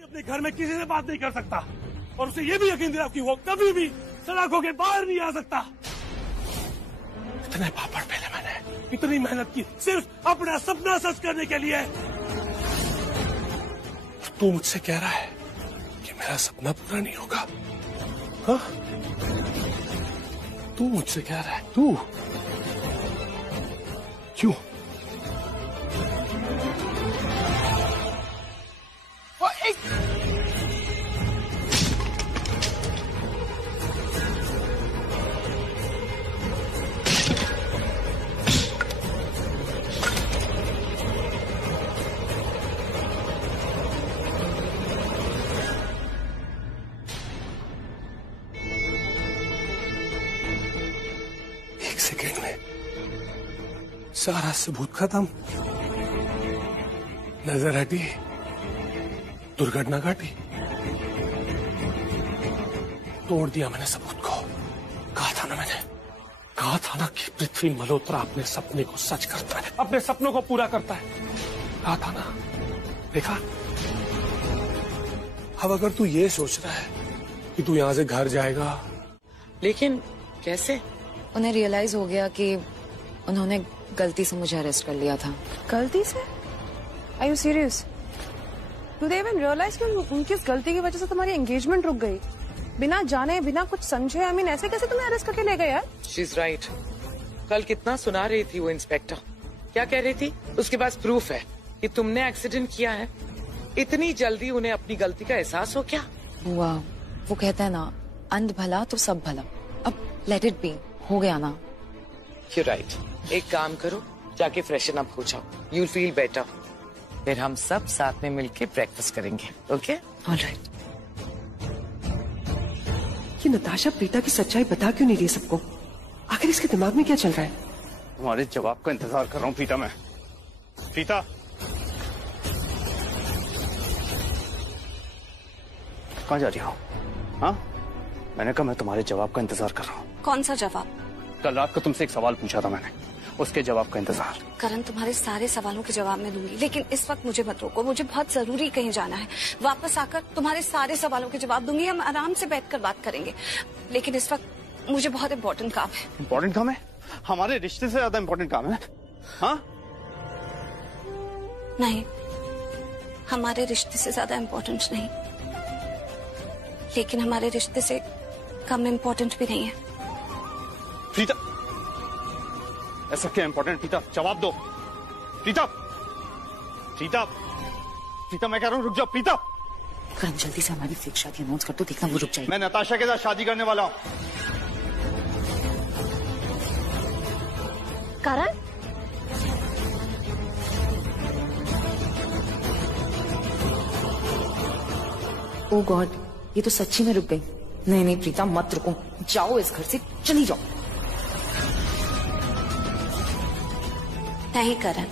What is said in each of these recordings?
अपने घर में किसी से बात नहीं कर सकता और उसे ये भी यकीन दिला कि वो कभी भी सलाखों के बाहर नहीं आ सकता। इतने पापड़ पहले मैंने, इतनी मेहनत की सिर्फ अपना सपना सच करने के लिए। तू मुझसे कह रहा है कि मेरा सपना पूरा नहीं होगा? हाँ? तू मुझसे कह रहा है? तू क्यों? सारा सबूत खत्म, नजर हटी, दुर्घटना घटी, तोड़ दिया मैंने सबूत को। कहा था ना मैंने, कहा था ना कि पृथ्वी मल्होत्रा अपने सपने को सच करता है, अपने सपनों को पूरा करता है। कहा था ना, देखा? अब अगर तू ये सोच रहा है कि तू यहां से घर जाएगा, लेकिन कैसे? उन्हें रियलाइज हो गया कि उन्होंने गलती से मुझे अरेस्ट कर लिया था। गलती से? Are you serious? Do they even realize कि उनकी इस गलती की वजह से तुम्हारी एंगेजमेंट रुक गई? बिना जाने बिना कुछ समझे, I mean, ऐसे कैसे तुम्हें अरेस्ट करके ले गए यार? She's right. कल कितना सुना रही थी वो इंस्पेक्टर। क्या कह रही थी? उसके पास प्रूफ है कि तुमने एक्सीडेंट किया है। इतनी जल्दी उन्हें अपनी गलती का एहसास हो क्या? हुआ, वो कहते हैं ना, अंध भला तो सब भला। अब लेट इट बी, हो गया ना। You're right. एक काम करो, जाके फ्रेशन अप हो जाओ, you'll feel better. फिर हम सब साथ में मिलके ब्रेकफास्ट करेंगे, ओके? ऑलराइट। ये नताशा प्रीता की सच्चाई बता क्यों नहीं रही सबको? आखिर इसके दिमाग में क्या चल रहा है? तुम्हारे जवाब का इंतजार कर रहा हूँ प्रीता। मैं प्रीता, कहाँ जा रही हो? हाँ, मैंने कहा मैं तुम्हारे जवाब का इंतजार कर रहा हूँ। कौन सा जवाब? कल रात को तुमसे एक सवाल पूछा था मैंने, उसके जवाब का इंतजार। करण, तुम्हारे सारे सवालों के जवाब मैं दूंगी, लेकिन इस वक्त मुझे मत रोको, मुझे बहुत जरूरी कहीं जाना है। वापस आकर तुम्हारे सारे सवालों के जवाब दूंगी, हम आराम से बैठकर बात करेंगे, लेकिन इस वक्त मुझे बहुत इम्पोर्टेंट काम है। इम्पोर्टेंट काम है? हमारे रिश्ते से ज्यादा इम्पोर्टेंट काम है? हाँ? नहीं, हमारे रिश्ते से ज्यादा इम्पोर्टेंट नहीं, लेकिन हमारे रिश्ते से कम इम्पोर्टेंट भी नहीं है। प्रीता, ऐसा क्या इम्पोर्टेंट? प्रीता, जवाब दो। प्रीता, प्रीता, प्रीता, मैं कह रहा हूँ रुक जाओ। प्रीता, करण जल्दी से हमारी फेक शादी अनाउंस कर दो, देखना वो रुक जाएगी। मैं नताशा के साथ शादी करने वाला हूँ। करण, ओ गॉड, ये तो सच्ची में रुक गई। नहीं नहीं प्रीता, मत रुको, जाओ इस घर से, चली जाओ। नहीं करण,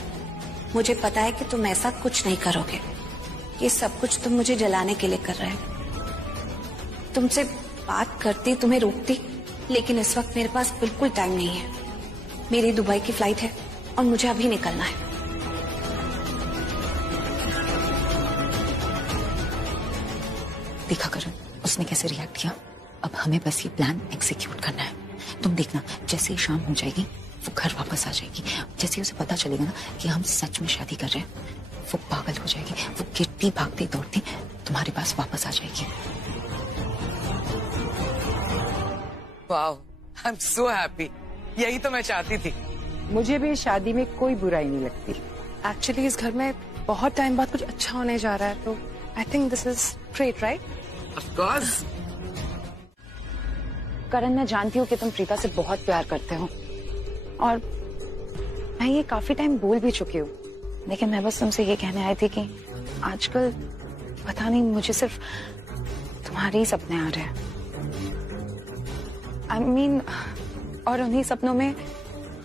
मुझे पता है कि तुम ऐसा कुछ नहीं करोगे। ये सब कुछ तुम मुझे जलाने के लिए कर रहे हो। तुमसे बात करती, तुम्हें रोकती, लेकिन इस वक्त मेरे पास बिल्कुल टाइम नहीं है। मेरी दुबई की फ्लाइट है और मुझे अभी निकलना है। देखा करण, उसने कैसे रिएक्ट किया। अब हमें बस ये प्लान एग्जीक्यूट करना है। तुम देखना, जैसे ही शाम हो जाएगी वो घर वापस आ जाएगी। जैसे ही उसे पता चलेगा ना कि हम सच में शादी कर रहे हैं, वो पागल हो जाएगी। वो गिरती भागती दौड़ती तुम्हारे पास वापस आ जाएगी। Wow, I am so happy. यही तो मैं चाहती थी। मुझे भी शादी में कोई बुराई नहीं लगती। एक्चुअली इस घर में बहुत टाइम बाद कुछ अच्छा होने जा रहा है, तो I think this is great, right? Of course. Karan, मैं जानती हूँ कि तुम प्रीता से बहुत प्यार करते हो और मैं ये काफी टाइम बोल भी चुकी हूँ, लेकिन मैं बस तुमसे ये कहने आई थी कि आजकल पता नहीं मुझे सिर्फ तुम्हारे ही सपने आ रहे हैं। I mean, और उन्हीं सपनों में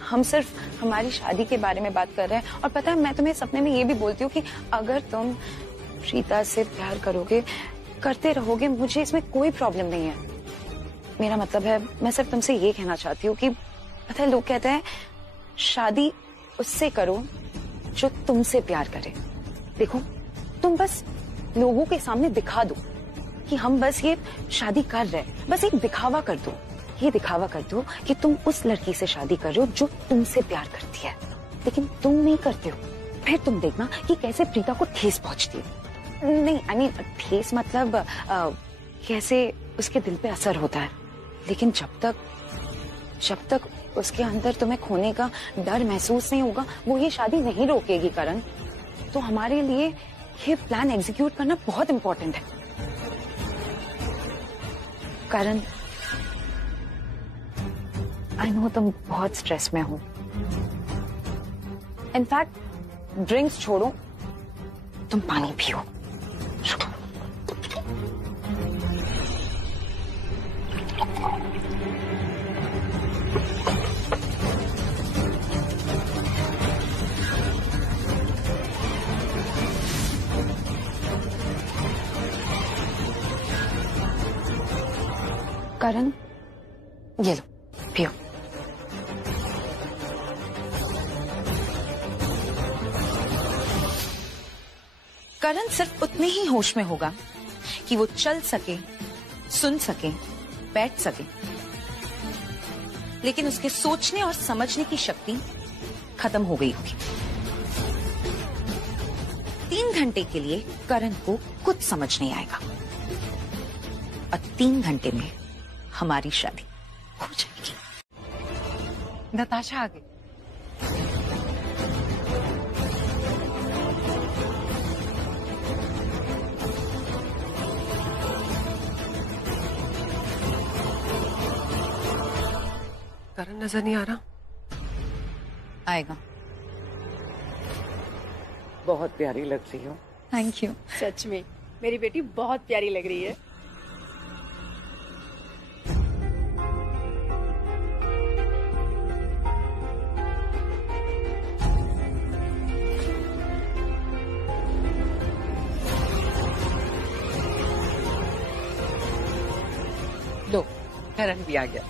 हम सिर्फ हमारी शादी के बारे में बात कर रहे हैं। और पता है, मैं तुम्हें सपने में ये भी बोलती हूँ कि अगर तुम प्रीता से प्यार करोगे, करते रहोगे, मुझे इसमें कोई प्रॉब्लम नहीं है। मेरा मतलब है, मैं सिर्फ तुमसे ये कहना चाहती हूँ कि पता है, लोग कहते हैं शादी उससे करो जो तुमसे प्यार करे। देखो, तुम बस लोगों के सामने दिखा दो कि हम बस ये शादी कर रहे हैं, बस एक दिखावा कर दो, ये दिखावा कर दो कि तुम उस लड़की से शादी कर रहे हो जो तुमसे प्यार करती है, लेकिन तुम नहीं करते हो। फिर तुम देखना कि कैसे प्रीता को ठेस पहुंचती है। नहीं, आई मीन ठेस मतलब कैसे उसके दिल पे असर होता है। लेकिन जब तक उसके अंदर तुम्हें खोने का डर महसूस नहीं होगा, वो ये शादी नहीं रोकेगी करण। तो हमारे लिए ये प्लान एग्जीक्यूट करना बहुत इम्पोर्टेंट है। करण, आई नो तुम बहुत स्ट्रेस में हो। इनफैक्ट ड्रिंक्स छोड़ो, तुम पानी पियो। करण, ये लो, पियो। करण सिर्फ उतने ही होश में होगा कि वो चल सके, सुन सके, बैठ सके, लेकिन उसके सोचने और समझने की शक्ति खत्म हो गई होगी। 3 घंटे के लिए करण को कुछ समझ नहीं आएगा और 3 घंटे में हमारी शादी हो जाएगी। नताशा आ गई। करण नजर नहीं आ रहा। आएगा। बहुत प्यारी लग रही हो। Thank you. सच में मेरी बेटी बहुत प्यारी लग रही है। लो, करण भी आ गया।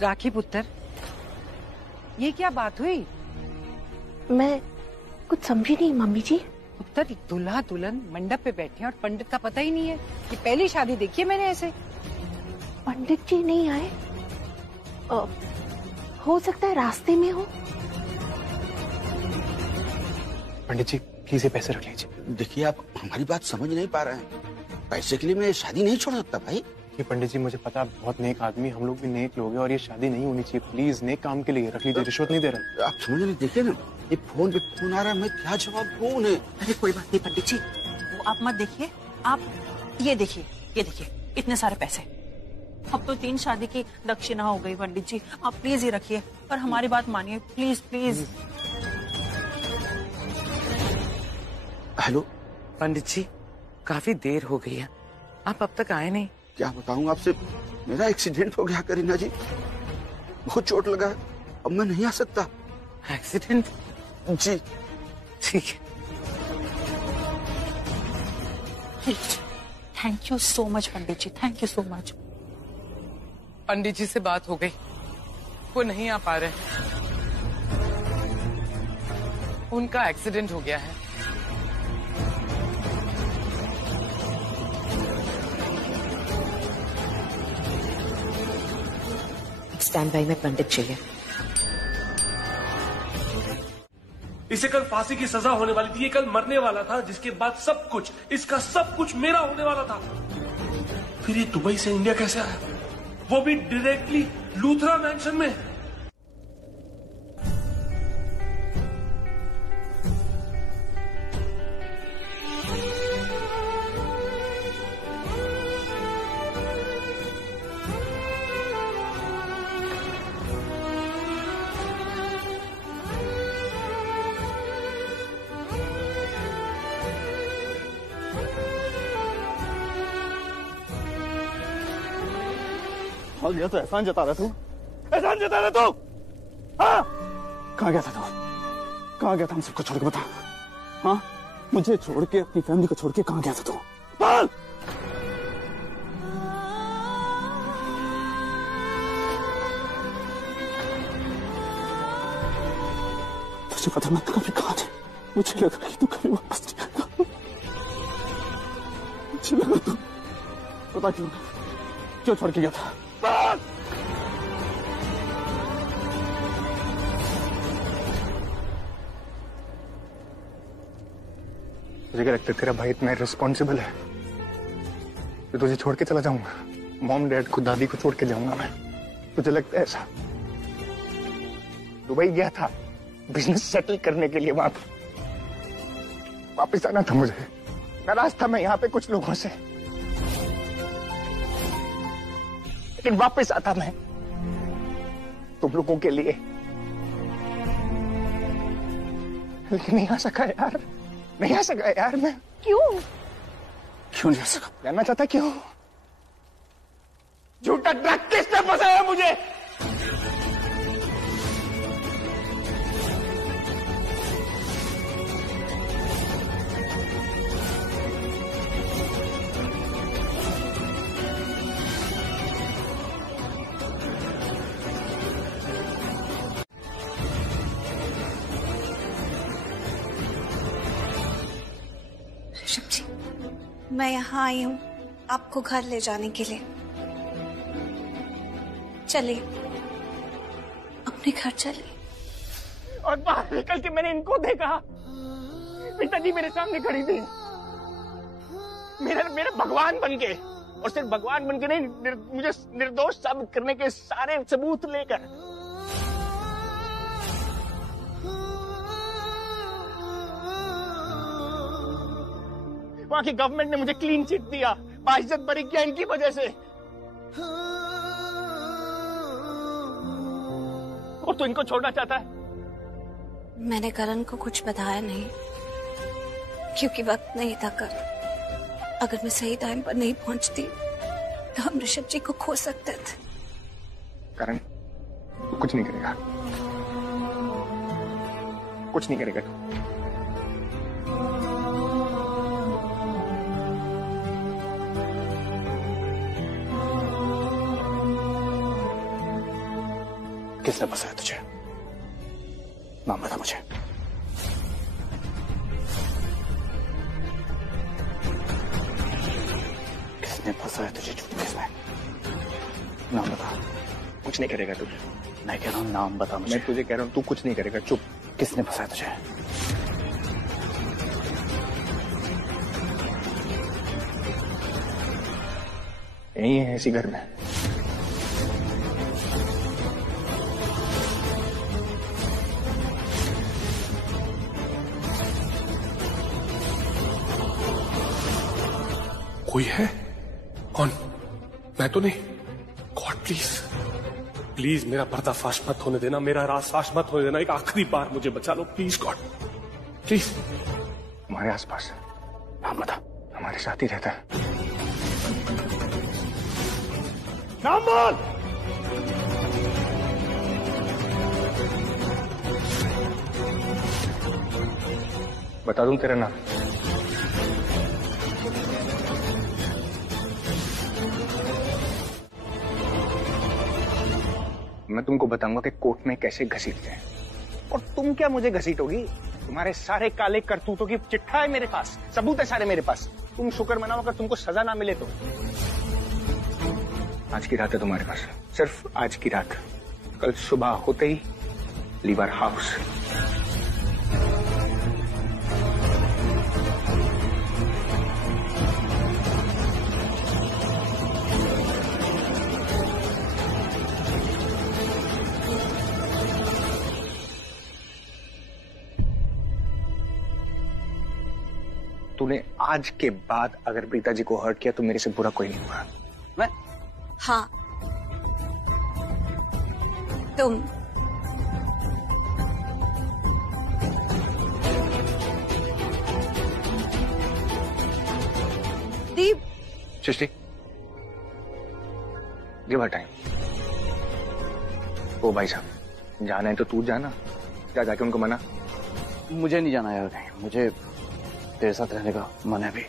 राखी पुत्र, ये क्या बात हुई? मैं कुछ समझी नहीं मम्मी जी। पुत्र, दूल्हा दुल्हन मंडप पे बैठे हैं और पंडित का पता ही नहीं है। ये पहली शादी देखी है मैंने ऐसे। पंडित जी नहीं आए? हो सकता है रास्ते में हो। पंडित जी प्लीज ये पैसे रख लीजिए। देखिए, आप हमारी बात समझ नहीं पा रहे हैं। पैसे के लिए मैं शादी नहीं छोड़ सकता भाई। ये पंडित जी, मुझे पता आप बहुत नेक आदमी, हम लोग भी नेक लोग हैं और ये शादी नहीं होनी चाहिए। प्लीज नेक काम के लिए रख लीजिए, रिश्वत नहीं दे रहा। आप समझ नहीं, देखिए ना, ये फोन पे फोन आ रहा है, मैं क्या जवाब दूं उन्हें? अरे कोई बात नहीं पंडित जी, वो आप मत देखिए, आप ये देखिए, ये देखिए इतने सारे पैसे। अब तो 3 शादी की दक्षिणा हो गई पंडित जी, आप प्लीज ही रखिए और हमारी बात मानिए, प्लीज प्लीज। हेलो पंडित जी, काफी देर हो गई है, आप अब तक आए नहीं। क्या बताऊं आपसे, मेरा एक्सीडेंट हो गया करीना जी, बहुत चोट लगा है, अब मैं नहीं आ सकता। एक्सीडेंट? जी ठीक है। Thank you so much Pandit ji, thank you so much. Pandit ji से बात हो गई, वो नहीं आ पा रहे, उनका एक्सीडेंट हो गया है। स्टैंड बाई में पंडित चाहिए। इसे कल फांसी की सजा होने वाली थी, ये कल मरने वाला था, जिसके बाद सब कुछ, इसका सब कुछ मेरा होने वाला था। फिर ये दुबई से इंडिया कैसे आया, वो भी डायरेक्टली लूथरा मैंशन में। भाग गया तो एहसान जता रहा तू? एहसान जता रहा तू? हाँ? कहाँ गया था तू? कहाँ गया था हम सबको छोड़ के बता? हाँ, मुझे छोड़ के, अपनी फैमिली को छोड़ के कहाँ गया था तू? बोल। तुझे पता मैं कभी कहाँ थे? मुझे लगा कि तू कभी वापस नहीं आएगा। मुझे लगा तू पता क्यों छोड़ के गया था? बोल। मुझे क्या लगता है तेरा भाई इतना रिस्पॉन्सिबल है तो तुझे छोड़ के चला जाऊंगा? मॉम डैड को, दादी को छोड़ के जाऊंगा मैं? तुझे लगता है ऐसा? दुबई गया था बिजनेस सेटल करने के लिए, वहां पे वापिस आना था मुझे। नाराज था मैं यहाँ पे कुछ लोगों से, लेकिन वापिस आता मैं तुम लोगों के लिए। लेकिन नहीं आ सका यार, नहीं आ सका यार मैं। क्यों? क्यों नहीं आ सका? जानना चाहता क्यों? झूठा ट्रक किसने फंसाया मुझे? ऋषभ जी, मैं यहाँ आई हूँ आपको घर ले जाने के लिए। चलिए, अपने घर चलिए। और बाहर निकल के मैंने इनको देखा, पिताजी मेरे सामने खड़ी थी, मेरे भगवान बन के, और सिर्फ भगवान बन के नहीं, मुझे निर्दोष साबित करने के सारे सबूत लेकर। वहां की गवर्नमेंट ने मुझे क्लीन चिट दिया, बाइज्जत बरी किया इनकी वजह से। और तू इनको छोड़ना चाहता है? मैंने करण को कुछ बताया नहीं क्योंकि वक्त नहीं था कर। अगर मैं सही टाइम पर नहीं पहुंचती तो हम ऋषभ जी को खो सकते थे। करण, तू कुछ नहीं करेगा, कुछ नहीं करेगा तू। किसने फंसाया तुझे? नाम बता मुझे। किसने फंसाया तुझे? झूठ किसने? नाम बता। कुछ नहीं करेगा तू। मैं कह रहा हूँ नाम बता मुझे। मैं तुझे कह रहा हूँ तू कुछ नहीं करेगा, चुप। किसने फंसाया तुझे? यही है, इसी घर में। कोई है? कौन? मैं तो नहीं। गॉड प्लीज, प्लीज मेरा पर्दाफाश मत होने देना, मेरा राज फाश मत होने देना। एक आखिरी बार मुझे बचा लो प्लीज गॉड, प्लीज। हमारे आसपास नाम बता। हमारे साथ ही रहता है। नाम बोल। बता दूं तेरा नाम? मैं तुमको बताऊंगा कि कोर्ट में कैसे घसीटते हैं। और तुम क्या मुझे घसीटोगी? तुम्हारे सारे काले करतूतों की चिट्ठा है मेरे पास, सबूत है सारे मेरे पास। तुम शुक्र मनाओ अगर तुमको सजा ना मिले तो। आज की रात है तुम्हारे पास, सिर्फ आज की रात। कल सुबह होते ही लीव आवर हाउस। तूने आज के बाद अगर पिताजी को हर्ट किया तो मेरे से बुरा कोई नहीं होगा। मैं? हाँ, तुम। दीप। सृष्टि, गिव हर टाइम। ओ भाई साहब, जाना है तो तू जाना, क्या जाके उनको मना। मुझे नहीं जाना यार कहीं, मुझे तेरे साथ रहने का मन है भी।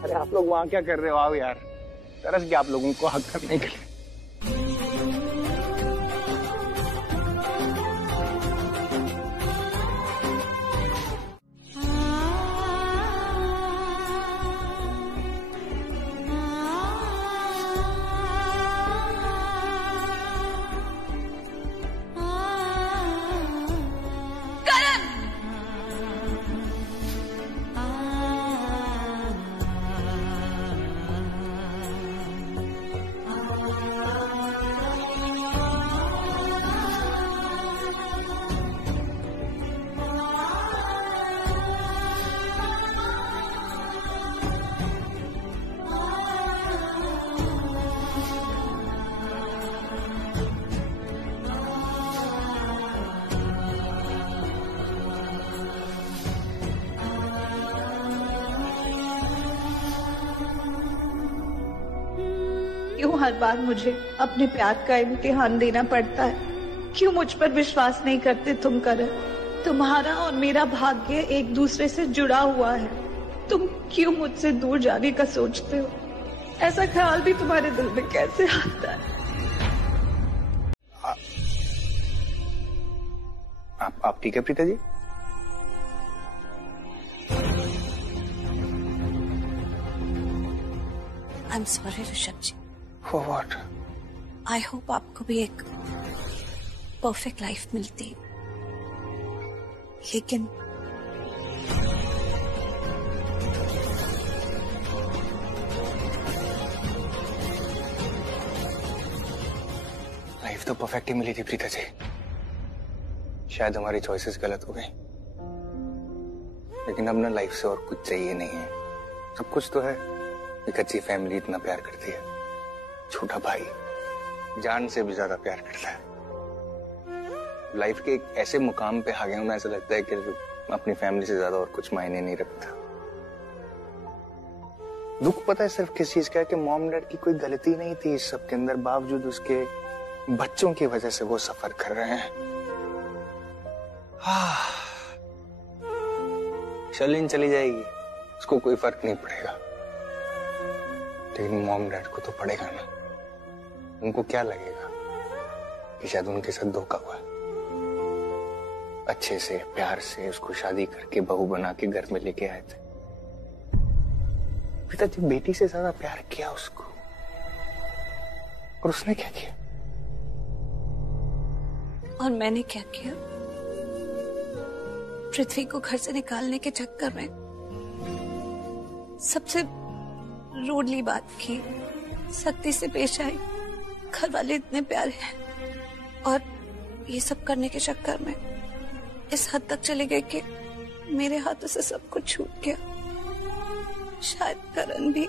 अरे आप लोग वहां क्या कर रहे हो? आओ यार, तरस गया आप लोगों को हक करने के लिए। क्यों हर बार मुझे अपने प्यार का इम्तिहान देना पड़ता है? क्यों मुझ पर विश्वास नहीं करते तुम करण? तुम्हारा और मेरा भाग्य एक दूसरे से जुड़ा हुआ है। तुम क्यों मुझसे दूर जाने का सोचते हो? ऐसा ख्याल भी तुम्हारे दिल में कैसे आता है? आप ठीक है Preeta ji? I am sorry Rishabh ji. For what? I hope आपको भी एक परफेक्ट लाइफ मिलती, लेकिन लाइफ तो परफेक्ट ही मिली थी प्रीता जी, शायद हमारी चॉइसेस गलत हो गई, लेकिन अब ना लाइफ से और कुछ चाहिए नहीं है। सब कुछ तो है, एक अच्छी फैमिली इतना प्यार करती है, छोटा भाई जान से भी ज्यादा प्यार करता है। लाइफ के एक ऐसे मुकाम पे आ गया हूं, ऐसा लगता है कि अपनी फैमिली से ज्यादा और कुछ मायने नहीं रखता। दुख पता है सिर्फ किस चीज का है कि मॉम डैड की कोई गलती नहीं थी इस सब के अंदर, बावजूद उसके बच्चों की वजह से वो सफर कर रहे हैं। शर्लिन चली जाएगी, उसको कोई फर्क नहीं पड़ेगा, लेकिन मॉम डैड को तो पड़ेगा ना। उनको क्या लगेगा कि शायद उनके साथ धोखा हुआ। अच्छे से प्यार से उसको शादी करके बहू बना के घर में लेके आए थे। पिताजी बेटी से ज्यादा प्यार किया उसको, और उसने क्या किया? और मैंने क्या किया? पृथ्वी को घर से निकालने के चक्कर में सबसे रूडली बात की, सख्ती से पेश आई। घर वाले इतने प्यारे हैं, और ये सब करने के चक्कर में इस हद तक चले गए कि मेरे हाथों से सब कुछ छूट गया। शायद करण भी।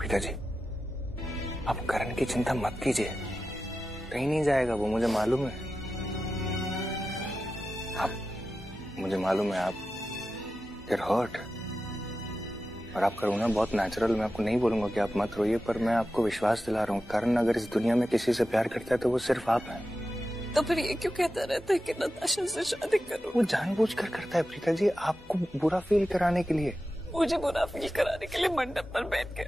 पिताजी, आप करण की चिंता मत कीजिए, कहीं नहीं जाएगा वो, मुझे मालूम है। मुझे मालूम है आप हर्ट, और आपका रोना बहुत नेचुरल। मैं आपको नहीं बोलूंगा कि आप मत रोइए, पर मैं आपको विश्वास दिला रहा हूँ, करण अगर इस दुनिया में किसी से प्यार करता है तो वो सिर्फ आप हैं। तो फिर ये क्यों कहता रहता है कि नताशा से शादी करो? वो जानबूझकर करता है प्रीता जी, आपको बुरा फील कराने के लिए। मुझे बुरा फील कराने के लिए मंडप पर बैठ के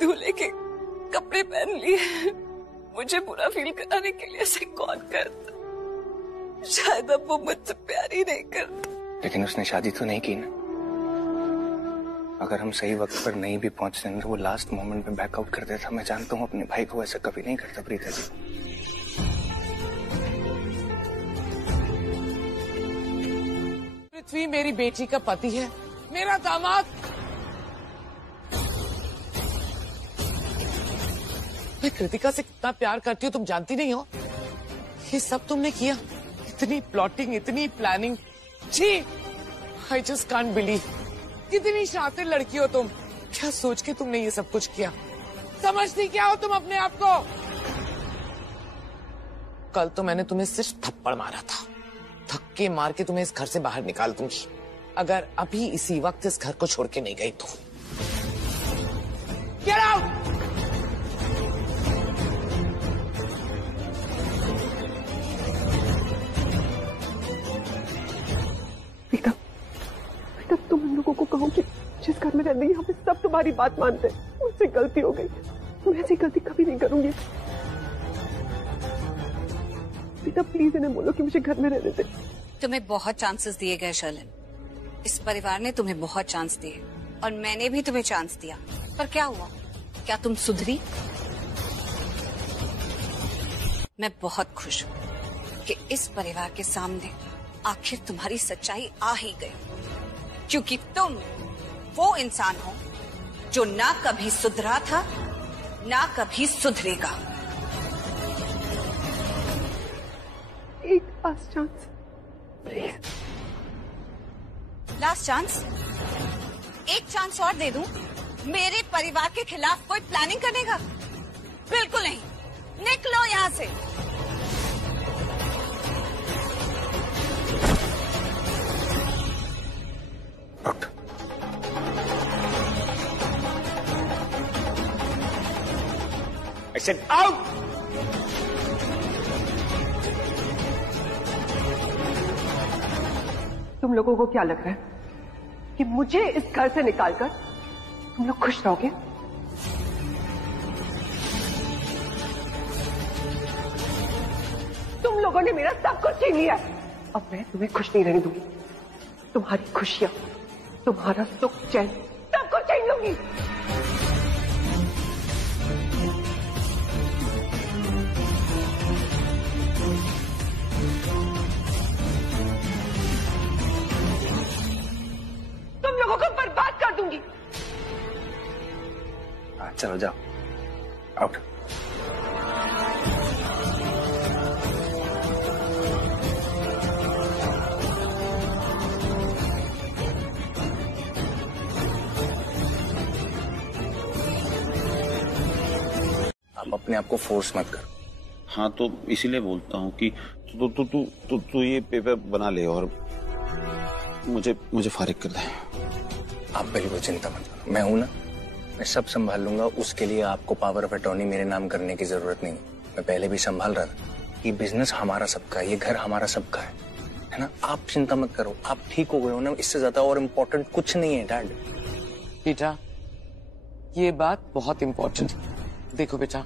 दूल्हे के कपड़े पहन लिए। मुझे बुरा फील कराने के लिए ऐसे कौन करता? शायद अब वो मुझसे प्यार ही नहीं करता। लेकिन उसने शादी तो नहीं की ना। अगर हम सही वक्त पर नहीं भी पहुंचते ना, तो वो लास्ट मोमेंट में बैकआउट कर देता। मैं जानता हूँ अपने भाई को ऐसा कभी नहीं करता प्रीता जी। पृथ्वी मेरी बेटी का पति है, मेरा दामाद। मैं कृतिका से कितना प्यार करती हूँ तुम जानती नहीं हो? ये सब तुमने किया, इतनी प्लॉटिंग, इतनी प्लानिंग। छी, आई जस्ट कांट बिलीव। कितनी शातिर लड़की हो तुम। क्या सोच के तुमने ये सब कुछ किया? समझती क्या हो तुम अपने आप को? कल तो मैंने तुम्हें सिर्फ थप्पड़ मारा था, धक्के मार के तुम्हें इस घर से बाहर निकाल दूंगी अगर अभी इसी वक्त इस घर को छोड़ के नहीं गई तो। Get out! बेटा, बेटा तुम इन लोगों को कहो कि जिस घर में रहने यहाँ पे सब तुम्हारी बात मानते हैं। मुझसे गलती हो गई, मैं ऐसी गलती कभी नहीं करूंगी। बेटा प्लीज इन्हें बोलो कि मुझे घर में रहने दे। तुम्हें बहुत चांसेस दिए गए शर्लिन, इस परिवार ने तुम्हें बहुत चांस दिए और मैंने भी तुम्हें चांस दिया, पर क्या हुआ? क्या तुम सुधरी? मैं बहुत खुश हूँ कि इस परिवार के सामने आखिर तुम्हारी सच्चाई आ ही गई, क्योंकि तुम वो इंसान हो जो ना कभी सुधरा था ना कभी सुधरेगा। एक last chance please. Last chance? एक चांस और दे दूं? मेरे परिवार के खिलाफ कोई प्लानिंग करने का? बिल्कुल नहीं। निकलो यहाँ से। I said out! तुम लोगों को क्या लग रहा है कि मुझे इस घर से निकालकर तुम लोग खुश रहोगे? तुम लोगों ने मेरा सब कुछ छीन लिया है। अब मैं तुम्हें खुश नहीं रहने दूंगी। तुम्हारी खुशियां, तुम्हारा सुख चैन सब कुछ छीन लूंगी। तुम लोगों को बर्बाद कर दूंगी। चलो जाओ, आउट। आप अपने आप को फोर्स मत करो। हाँ तो इसीलिए बोलता हूँ कि तू ये पेपर बना ले और मुझे फारिग कर दे। आप बिल्कुल चिंता मत करो, मैं हूं ना, मैं सब संभाल लूंगा। उसके लिए आपको पावर ऑफ अटॉर्नी मेरे नाम करने की जरूरत नहीं। मैं पहले भी संभाल रहा था। ये बिजनेस हमारा सबका है, ये घर हमारा सबका है ना। आप चिंता मत करो, आप ठीक हो गए हो ना, इससे ज्यादा और इम्पोर्टेंट कुछ नहीं है डैड। बेटा ये बात बहुत इम्पोर्टेंट है। देखो बेटा,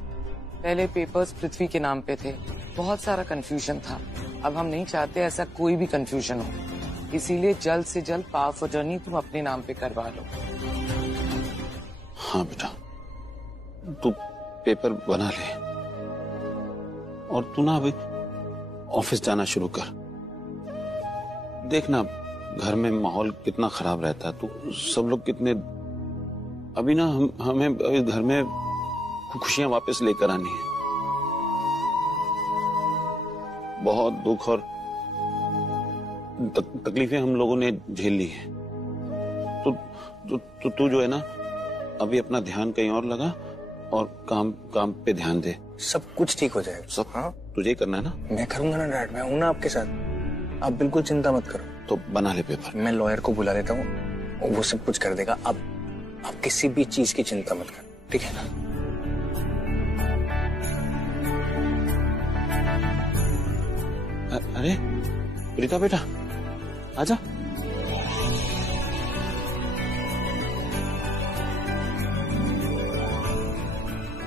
पहले पेपर्स पृथ्वी के नाम पे थे, बहुत सारा कंफ्यूजन था। अब हम नहीं चाहते ऐसा कोई भी कंफ्यूजन हो, इसीलिए जल्द से जल्द पावर ऑफ अटॉर्नी तुम अपने नाम पे करवा लो। हाँ बेटा, तू पेपर बना ले और तू ना अभी ऑफिस जाना शुरू कर। देखना घर में माहौल कितना खराब रहता है, तो सब लोग कितने अभी ना हमें घर में खुशियां वापस लेकर आनी है। बहुत दुख और तकलीफें हम लोगों ने झेल ली है। तो तू जो है ना अभी अपना ध्यान कहीं और लगा और काम पे ध्यान दे। सब कुछ ठीक हो जाएगा। सब हाँ तुझे ही करना है ना। मैं करूंगा ना डैड, मैं हूं ना आपके साथ, आप बिल्कुल चिंता मत करो। तो बना ले पेपर। मैं लॉयर को बुला लेता हूँ, वो सब कुछ कर देगा। अब आप किसी भी चीज की चिंता मत करो, ठीक है ना। अरे प्रीता बेटा आजा।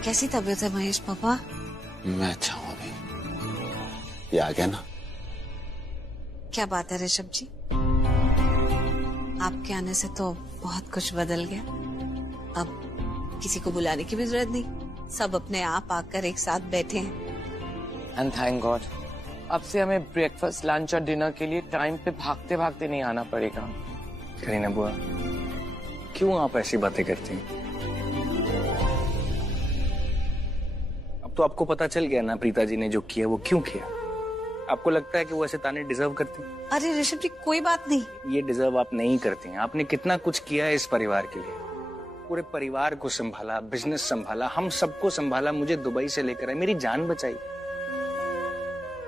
कैसी तबीयत है महेश पापा? मैं अच्छा हूँ अभी। ये आ गया ना। क्या बात है ऋषभ जी, आपके आने से तो बहुत कुछ बदल गया। अब किसी को बुलाने की भी जरूरत नहीं, सब अपने आप आकर एक साथ बैठे हैं। एंड थैंक गॉड, अब से हमें ब्रेकफास्ट, लंच और डिनर के लिए टाइम पे भागते भागते नहीं आना पड़ेगा। करीना बुआ, क्यों आप ऐसी बातें करती हैं? अब तो आपको पता चल गया ना प्रीता जी ने जो किया वो क्यों किया। आपको लगता है कि वो ऐसे ताने डिजर्व करती हैं? अरे ऋषभ जी कोई बात नहीं, ये डिजर्व आप नहीं करती हैं। आपने कितना कुछ किया है इस परिवार के लिए, पूरे परिवार को संभाला, बिजनेस संभाला, हम सबको संभाला, मुझे दुबई से लेकर आए, मेरी जान बचाई,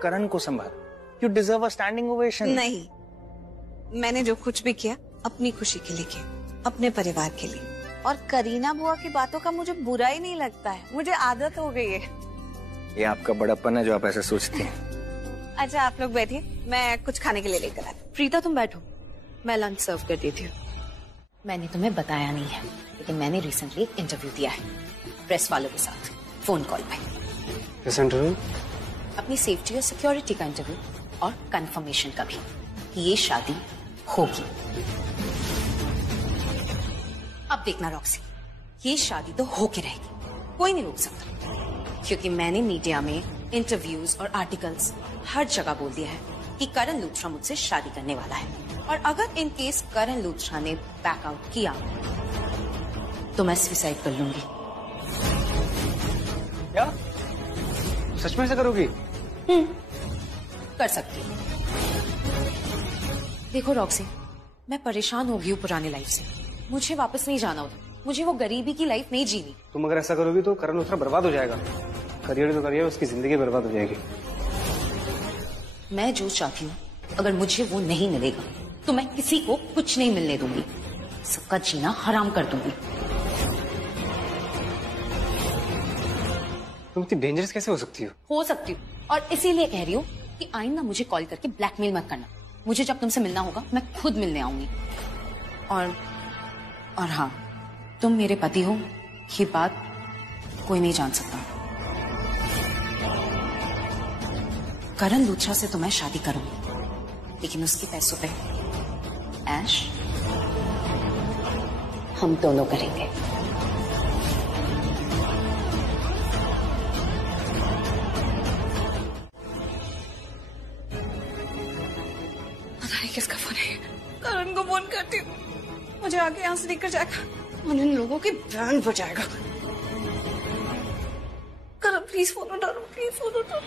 करण को संभाला। You deserve a standing ovation. नहीं, मैंने जो कुछ भी किया अपनी खुशी के लिए किया, अपने परिवार के लिए। और करीना बुआ की बातों का मुझे बुरा ही नहीं लगता है, मुझे आदत हो गई है। ये आपका बड़प्पन है जो आप ऐसा सोचती हैं। अच्छा आप लोग बैठिए, मैं कुछ खाने के लिए लेकर आती। प्रीता तुम बैठो, मैं लंच सर्व कर देती हूँ। मैंने तुम्हें बताया नहीं है, लेकिन मैंने रिसेंटली एक इंटरव्यू दिया है प्रेस वालों के साथ, फोन कॉल पे। किस इंटरव्यू? अपनी सेफ्टी और सिक्योरिटी का इंटरव्यू, और कंफर्मेशन का भी कि ये शादी होगी। अब देखना रॉक्सी, ये शादी तो होके रहेगी, कोई नहीं रोक सकता, क्योंकि मैंने मीडिया में, इंटरव्यूज और आर्टिकल्स हर जगह बोल दिया है कि करण लूथरा मुझसे शादी करने वाला है। और अगर इन केस करण लूथरा ने बैकआउट किया तो मैं सुसाइड कर लूंगी। क्या सच में ऐसा करोगी? कर सकती हूँ। देखो रॉक्सी, मैं परेशान हो गई हूँ पुरानी लाइफ से, मुझे वापस नहीं जाना उधर, मुझे वो गरीबी की लाइफ नहीं जीनी। तुम अगर ऐसा करोगी तो करण लूथरा बर्बाद हो जाएगा, करियर तो करियर, उसकी जिंदगी बर्बाद हो जाएगी। मैं जो चाहती हूँ अगर मुझे वो नहीं मिलेगा तो मैं किसी को कुछ नहीं मिलने दूंगी, सबका जीना हराम कर दूंगी। तुम इतनी डेंजरस कैसे हो सकती हो सकती हूँ, और इसीलिए कह रही हूँ कि आइंदा मुझे कॉल करके ब्लैकमेल मत करना। मुझे जब तुमसे मिलना होगा मैं खुद मिलने आऊंगी। और हाँ, तुम मेरे पति हो, ये बात कोई नहीं जान सकता। करण लूथरा से तो मैं शादी करूंगी, लेकिन उसके पैसों पे ऐश हम दोनों करेंगे। पता नहीं किसका फोन है, करण को फोन करती हूँ, मुझे आगे यहाँ से लेकर जाएगा, मन इन लोगों की बैंड बजाएगा। करण प्लीज फोन उठा, प्लीज फोन उठा।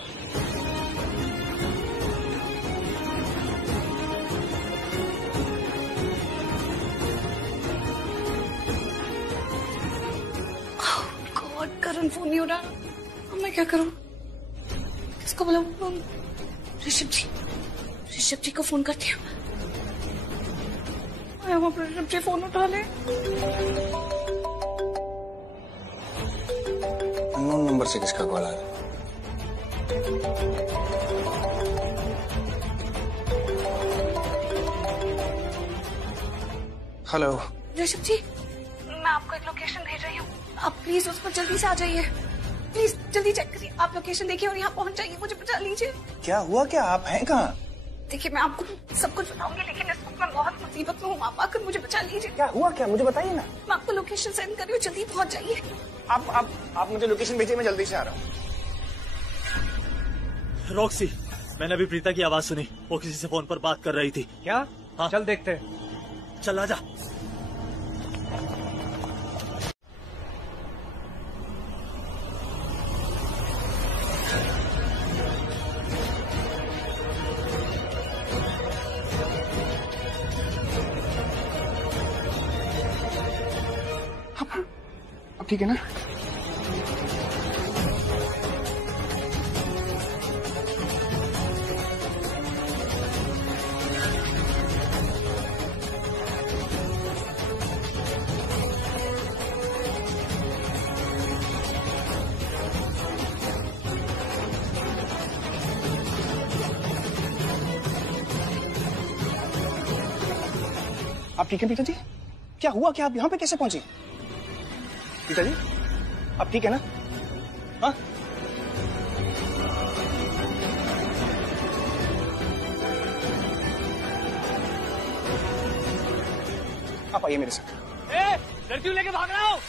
करण फोन नहीं उठा, अब मैं क्या करूं? किसको बुलाऊं? ऋषभ जी को फोन करती हूँ। ऋषभ जी फोन उठा ले। अननोन नंबर से किसका कॉल आ रहा है? हेलो ऋषभ जी, मैं आपको एक लोकेशन भेज रही हूँ, आप प्लीज उस पर जल्दी से आ जाइए। प्लीज जल्दी चेक करिए, आप लोकेशन देखिए और यहाँ पहुँच जाइए, मुझे बचा लीजिए। क्या हुआ? क्या आप हैं कहाँ? देखिए मैं आपको सब कुछ बताऊंगी, लेकिन इस वक्त मैं बहुत मुसीबत में हूँ, आप आकर मुझे बचा लीजिए। क्या हुआ? क्या मुझे बताइए ना। मैं आपको लोकेशन सेंड कर रही हूँ, जल्दी पहुँच जाइए। आप मुझे लोकेशन भेजिए, मैं जल्दी से आ रहा हूँ। रॉक्सी, मैंने अभी प्रीता की आवाज सुनी, वो किसी से फोन पर बात कर रही थी। क्या? हाँ, चल देखते। चल आजा। अब ठीक है ना? आप ठीक है पिताजी? क्या हुआ? क्या आप यहाँ पे कैसे पहुंचे? पिताजी आप ठीक है ना? हाँ? आप आइए मेरे साथ। लड़कियों लेके भाग रहा हूँ।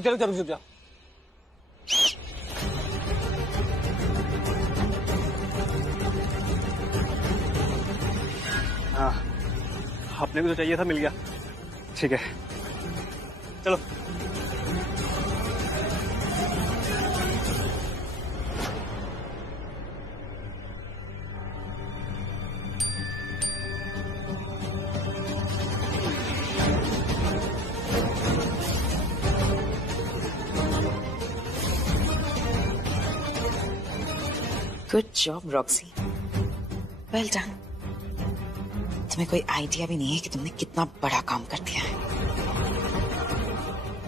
रुक जा। हाँ, आपने भी तो चाहिए था, मिल गया। ठीक है, चलो। Good job Roxy, well done. तुम्हें कोई आइडिया भी नहीं है कि तुमने कितना बड़ा काम कर दिया है।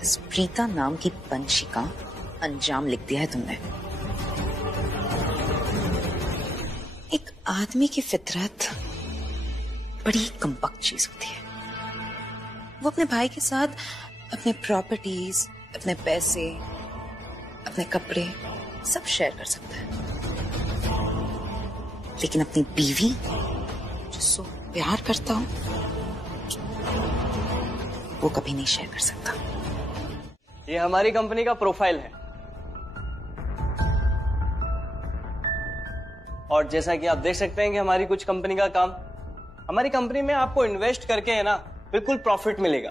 इस प्रीता नाम की पंछी का अंजाम लिख दिया है तुमने। एक आदमी की फितरत बड़ी कमबख्त चीज होती है। वो अपने भाई के साथ अपने प्रॉपर्टीज, अपने पैसे, अपने कपड़े सब शेयर कर सकता है, लेकिन अपनी बीवी जिसको प्यार करता हूं वो कभी नहीं शेयर कर सकता। ये हमारी कंपनी का प्रोफाइल है, और जैसा कि आप देख सकते हैं कि हमारी कुछ कंपनी का काम, हमारी कंपनी में आपको इन्वेस्ट करके है ना बिल्कुल प्रॉफिट मिलेगा।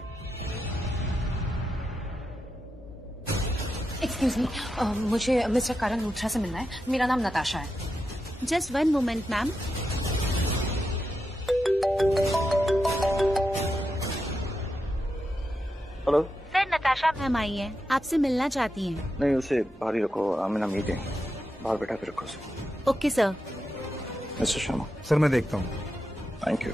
एक्सक्यूज मी, मुझे मिस्टर करण लूथरा से मिलना है। मेरा नाम नताशा है। Just 1 moment ma'am. Hello sir, Natasha ma'am आई हैं, आपसे मिलना चाहती हैं। नहीं, उसे बाहर ही रखो। आमिना मीटिंग बाहर बैठा के रखो उसे। Okay sir. Mister Sharma. Sir मैं देखता हूँ। Thank you.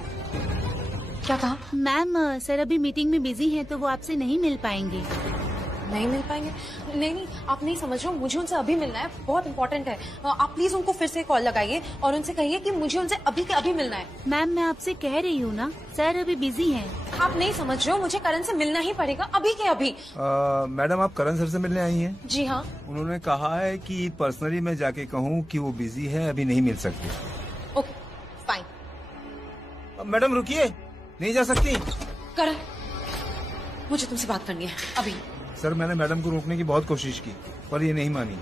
क्या कहा? मैम सर अभी मीटिंग में बिजी हैं तो वो आपसे नहीं मिल पाएंगे। नहीं मिल पाएंगे? नहीं, आप नहीं समझ रहे हो, मुझे उनसे अभी मिलना है, बहुत इंपॉर्टेंट है। आप प्लीज उनको फिर से कॉल लगाइए और उनसे कहिए कि मुझे उनसे अभी के अभी मिलना है। मैम मैं आपसे कह रही हूँ ना, सर अभी बिजी हैं। आप नहीं समझ रहे हो, मुझे करण से मिलना ही पड़ेगा अभी के अभी। मैडम आप करण सर से मिलने आई हैं? जी हाँ। उन्होंने कहा है कि पर्सनली मैं जाके कहूँ कि वो बिजी है, अभी नहीं मिल सकती। Okay fine. मैडम रुकिए, नहीं जा सकती। करण, मुझे तुमसे बात करनी है अभी। सर मैंने मैडम को रोकने की बहुत कोशिश की पर ये नहीं मानी।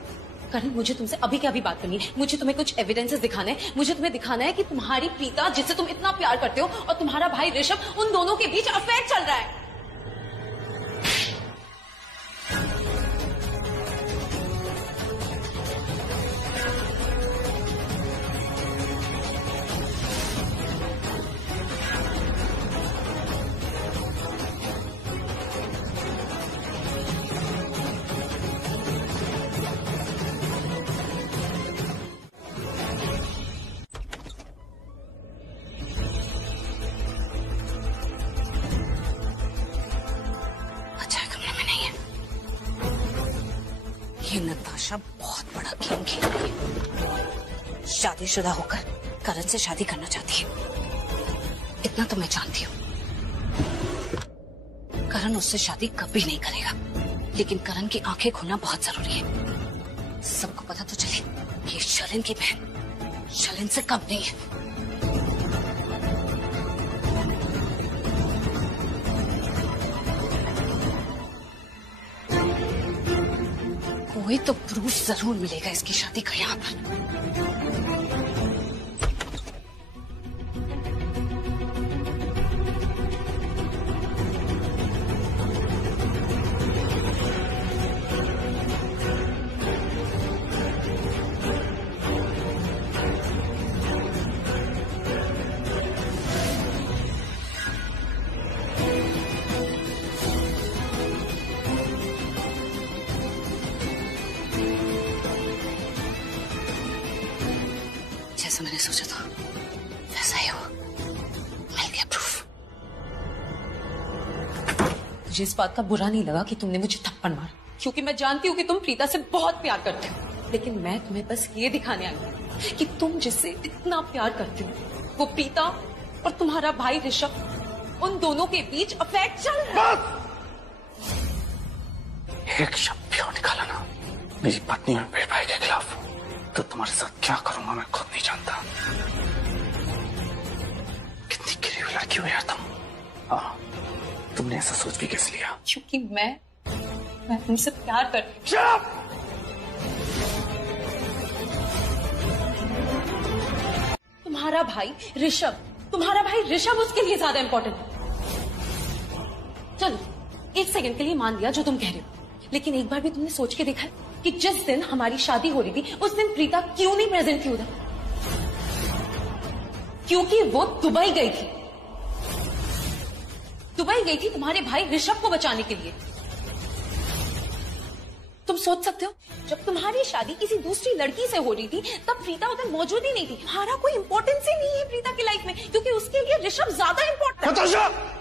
करण, मुझे तुमसे अभी के अभी बात करनी है। मुझे तुम्हें कुछ एविडेंसेस दिखाने हैं। मुझे तुम्हें दिखाना है कि तुम्हारी प्रीता जिससे तुम इतना प्यार करते हो और तुम्हारा भाई ऋषभ, उन दोनों के बीच अफेयर चल रहा है। ये नताशा बहुत बड़ा गेम खेल रही है। शादीशुदा होकर करण से शादी करना चाहती है, इतना तो मैं जानती हूँ। करण उससे शादी कभी नहीं करेगा, लेकिन करण की आंखें खोलना बहुत जरूरी है। सबको पता तो चले ये शलिन की बहन शलिन से कम नहीं है। कोई तो प्रूफ जरूर मिलेगा इसकी शादी का यहाँ पर। जैसा मैंने सोचा था वैसा ही हो, मिल गया प्रूफ। मुझे इस बात का बुरा नहीं लगा कि तुमने मुझे थप्पड़ मारा, क्योंकि मैं जानती हूँ कि तुम प्रीता से बहुत प्यार करते हो। लेकिन मैं तुम्हें बस ये दिखाने आई हूँ कि तुम जिससे इतना प्यार करते हो वो प्रीता और तुम्हारा भाई ऋषभ, उन दोनों के बीच अफेयर चल रहा है। एक शब्द भी और निकाला ना मेरी पत्नी और मेरे भाई के खिलाफ, तो तुम्हारे साथ क्या करूंगा मैं खुद नहीं जानता। कितनी गिरी हुई लड़की हो यार तुम। हाँ, तुमने ऐसा सोच भी कैसे लिया? क्योंकि मैं मैं तुमसे प्यार कर। तुम्हारा भाई ऋषभ उसके लिए ज्यादा इंपॉर्टेंट है। चलो एक सेकंड के लिए मान लिया जो तुम कह रहे हो, लेकिन एक बार भी तुमने सोच के देखा है कि जिस दिन हमारी शादी हो रही थी उस दिन प्रीता क्यों नहीं प्रेजेंट थी उधर? क्योंकि वो दुबई गई थी। दुबई गई थी तुम्हारे भाई ऋषभ को बचाने के लिए। तुम सोच सकते हो जब तुम्हारी शादी किसी दूसरी लड़की से हो रही थी तब प्रीता उधर मौजूद ही नहीं थी। तुम्हारा कोई इंपॉर्टेंस ही नहीं है प्रीता की लाइफ में, क्योंकि उसके लिए ऋषभ ज्यादा इंपॉर्टेंट है।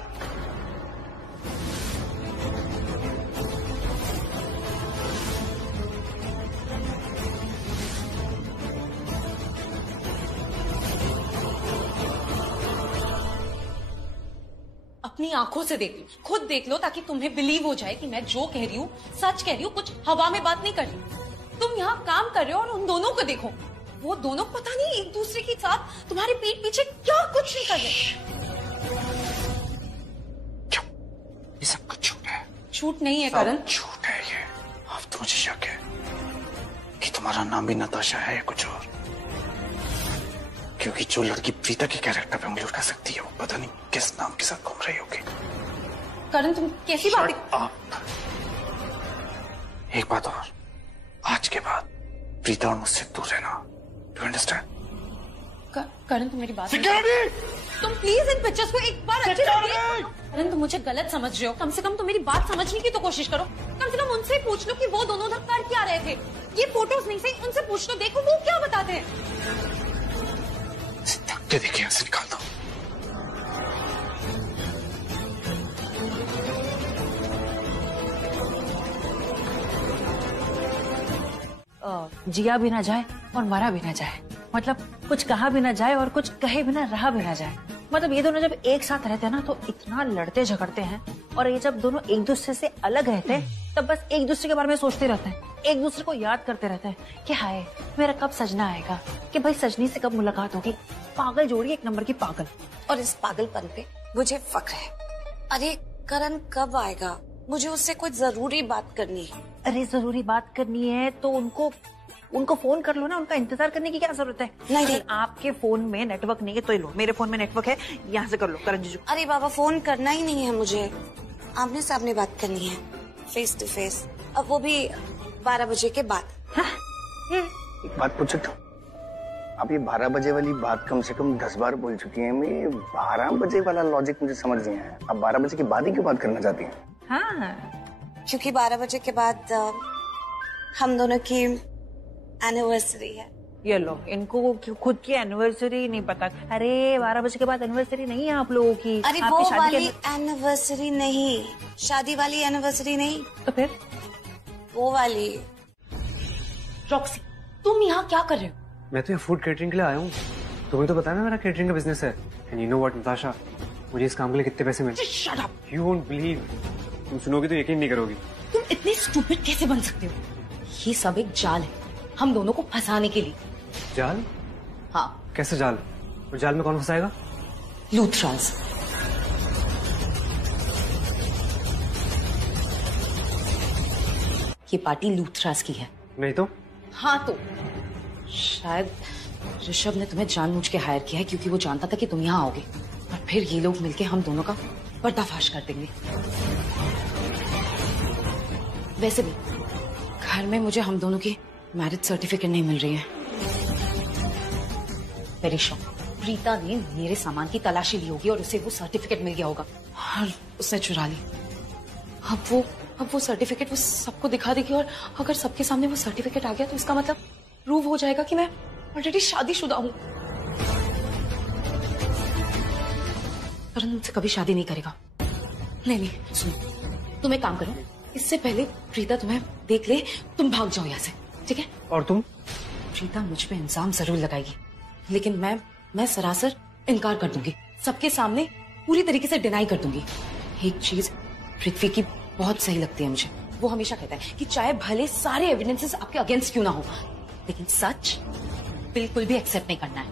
अपनी आंखों से देख लो, खुद देख लो, ताकि तुम्हें बिलीव हो जाए कि मैं जो कह रही हूँ सच कह रही हूँ, कुछ हवा में बात नहीं कर रही। तुम यहाँ काम कर रहे हो और उन दोनों को देखो, वो दोनों पता नहीं एक दूसरे के साथ तुम्हारे पीठ पीछे क्या कुछ नहीं कर रहे। ये सब कुछ झूठ है। झूठ नहीं है करण, झूठ है ये। अब तो मुझे शक है कि तुम्हारा नाम भी नताशा है या कुछ और, क्योंकि जो लड़की प्रीता के कैरेक्टर पे उंगली उठा सकती है वो पता नहीं किस नाम के साथ घूम रही होगी। करण तुम कैसी बातें। एक बात और, आज के बाद प्रीता और मुझसे दूर रहना। Do understand? करण तुम मेरी बात तुम प्लीज इन पिक्चर्स को एक बार अच्छे से देखो। करण तुम मुझे गलत समझ रहे हो, कम से कम तुम मेरी बात समझने की तो कोशिश करो। कम से कम उनसे पूछ लो कि वो दोनों उधर कर क्या रहे थे। ये फोटोज नहीं सही, उनसे पूछ लो, देखो वो क्या बताते हैं। धक्के देके यहाँ से निकाल दो। जिया भी ना जाए और मरा भी ना जाए, मतलब कुछ कहा भी ना जाए और कुछ कहे भी ना रहा भी ना जाए। मतलब ये दोनों जब एक साथ रहते हैं ना तो इतना लड़ते झगड़ते हैं, और ये जब दोनों एक दूसरे से अलग रहते हैं तब बस एक दूसरे के बारे में सोचते रहते हैं, एक दूसरे को याद करते रहते हैं कि हाय मेरा कब सजना आएगा, कि भाई सजनी से कब मुलाकात होगी। पागल जोड़ी, एक नंबर की पागल। और इस पागलपन पे मुझे फक्र है। अरे करण कब आएगा? मुझे उससे कोई जरूरी बात करनी है। अरे जरूरी बात करनी है तो उनको फोन कर लो ना, उनका इंतजार करने की क्या जरूरत है? नहीं, आपके फोन में नेटवर्क नहीं है तो लो, मेरे फोन में नेटवर्क है, यहाँ से कर लो करण जीजू। अरे बाबा फोन करना ही नहीं है मुझे, आमने सामने बात करनी है, फेस टू फेस, अब वो भी 12 बजे के बाद। एक बात पूछ सकता हूँ? आप ये 12 बजे वाली बात कम से कम 10 बार बोल चुकी हैं। मैं 12 बजे वाला लॉजिक मुझे समझ नहीं आया। आप 12 बजे के बाद ही क्यों बात करना चाहती हैं? हाँ, क्योंकि 12 बजे के बाद हम दोनों की एनिवर्सरी है। ये लो, इनको खुद की एनिवर्सरी नहीं पता। अरे 12 बजे के बाद एनिवर्सरी नहीं है आप लोगों की। अरे वो वाली एनिवर्सरी नहीं, शादी वाली एनिवर्सरी नहीं। तो फिर वो वाली। रॉक्सी तुम यहाँ क्या कर रहे हो? मैं तो यहाँ फूड केटरिंग के लिए आया हूँ। तुम्हें तो पता है ना मेरा केटरिंग का बिजनेस है। And you know what Natasha, मुझे इस काम के लिए कितने पैसे मिले? Shut up. You won't believe, तुम सुनोगी तो यकीन नहीं करोगी। तुम इतने स्टूपिड कैसे बन सकते हो? ये सब एक जाल है हम दोनों को फंसाने के लिए। जाल? हाँ। कैसे जाल? और जाल में कौन फंसाएगा? लूथराज। ये पार्टी लूथराज की है। नहीं तो? हाँ तो शायद ऋषभ ने तुम्हें जानबूझ के हायर किया है, क्योंकि वो जानता था कि तुम यहाँ आओगे, और फिर ये लोग मिलके हम दोनों का पर्दाफाश कर देंगे। वैसे भी घर में मुझे हम दोनों की मैरिज सर्टिफिकेट नहीं मिल रही है। Very shock. प्रीता ने मेरे सामान की तलाशी ली होगी और उसे वो सर्टिफिकेट मिल गया होगा और उसने चुरा ली। अब वो सर्टिफिकेट वो सबको दिखा देगी, और अगर सबके सामने वो सर्टिफिकेट आ गया तो इसका मतलब प्रूव हो जाएगा कि मैं ऑलरेडी शादीशुदा हूँ। करण मुझसे कभी शादी नहीं करेगा। नहीं सुनो, तुम एक काम करो, इससे पहले प्रीता तुम्हें देख ले तुम भाग जाओ यहाँ से, ठीक है? और तुम? प्रीता मुझ पे इल्जाम जरूर लगाएगी, लेकिन मैं सरासर इनकार कर दूंगी, सबके सामने पूरी तरीके से डिनाई कर दूंगी। एक चीज पृथ्वी की बहुत सही लगती है मुझे, वो हमेशा कहता है कि चाहे भले सारे एविडेंसेस आपके अगेंस्ट क्यों ना हो, लेकिन सच बिल्कुल भी एक्सेप्ट नहीं करना है।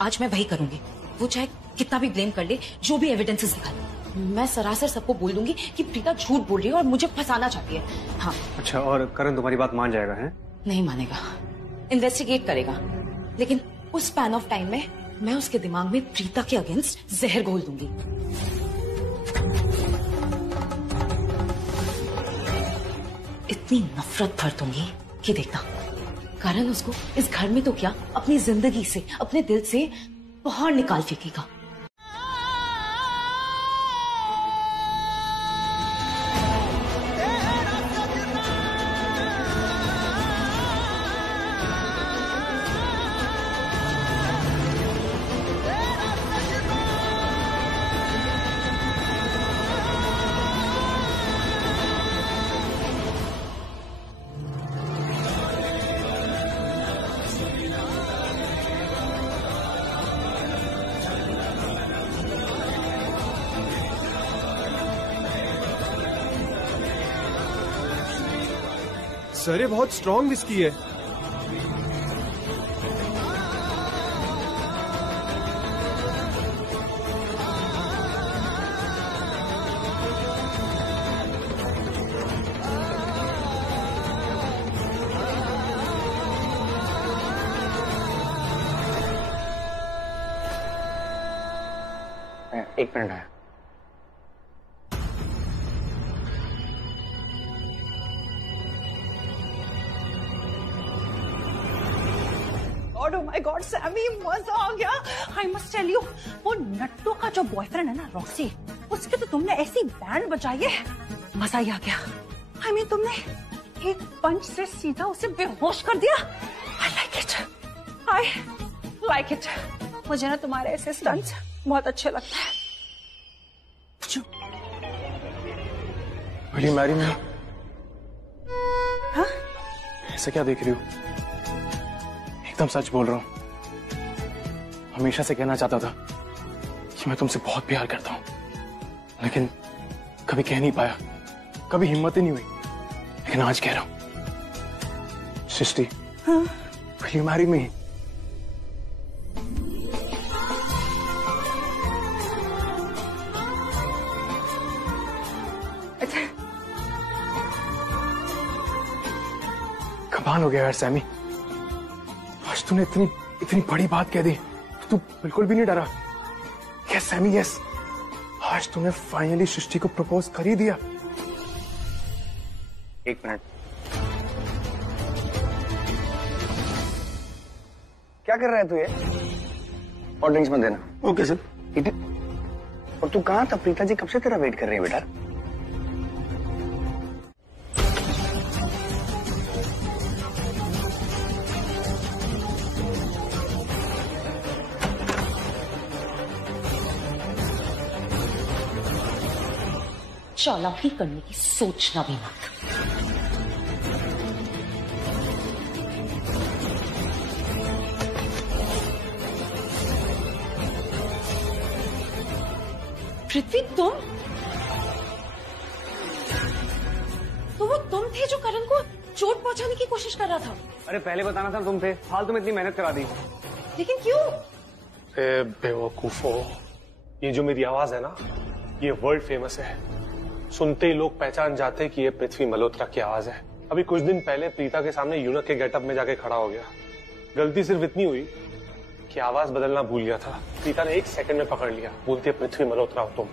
आज मैं वही करूंगी, वो चाहे कितना भी ब्लेम कर ले, जो भी एविडेंसेस दिखा ले। मैं सरासर सबको बोल दूंगी कि प्रीता झूठ बोल रही है और मुझे फंसाना चाहती है। हाँ। अच्छा, और करण तुम्हारी बात मान जाएगा? है नहीं मानेगा, इन्वेस्टिगेट करेगा, लेकिन उस स्पैन ऑफ टाइम में मैं उसके दिमाग में प्रीता के अगेंस्ट जहर घोल दूंगी। इतनी नफरत भर दूंगी कि देखना, करण उसको इस घर में तो क्या, अपनी जिंदगी से, अपने दिल से बाहर निकाल फेंकेगा। सर ये बहुत स्ट्रॉन्ग विस्की है। एक मिनट है। Oh my God, सैमी, मजा आ गया। I must tell you, वो नट्टू का जो बॉयफ्रेंड है ना रॉक्सी, उसके तो तुमने ऐसी बैंड बजाई है, मजा ही आ गया। I mean, तुमने एक पंच से सीधा उसे बेहोश कर दिया। I like it. I like it. मुझे ना तुम्हारे ऐसे स्टंट्स बहुत अच्छे लगते हैं। Will you marry me? हाँ? ऐसा क्या देख रही हो? एकदम सच बोल रहा हूँ। हमेशा से कहना चाहता था कि मैं तुमसे बहुत प्यार करता हूँ, लेकिन कभी कह नहीं पाया, कभी हिम्मत ही नहीं हुई, लेकिन आज कह रहा हूँ। सृष्टि, will you marry me? कमाल हो गया यार सैमी, आज तूने इतनी बड़ी बात कह दी, तू बिल्कुल भी नहीं डरा। यस सैमी यस, आज तूने फाइनली सृष्टि को प्रपोज कर ही दिया। एक मिनट, क्या कर रहा है तू? ये और ड्रिंक्स मत देना। Okay sir. और तू कहाँ था? प्रीता जी कब से तेरा वेट कर रही है बेटा। चालाकी करने की सोचना भी मत। पृथ्वी, तुम तो वो तुम थे जो करण को चोट पहुंचाने की कोशिश कर रहा था। अरे पहले बताना था तुम थे, फालतू में इतनी मेहनत करा दी। लेकिन क्यों? बेवकूफो, ये जो मेरी आवाज है ना, ये वर्ल्ड फेमस है। सुनते ही लोग पहचान जाते कि ये पृथ्वी मल्होत्रा की आवाज है। अभी कुछ दिन पहले प्रीता के सामने यूनक के गेटअप में जाके खड़ा हो गया। गलती सिर्फ इतनी हुई कि आवाज बदलना भूल गया था। प्रीता ने 1 सेकंड में पकड़ लिया, बोलती है पृथ्वी मल्होत्रा हो तुम।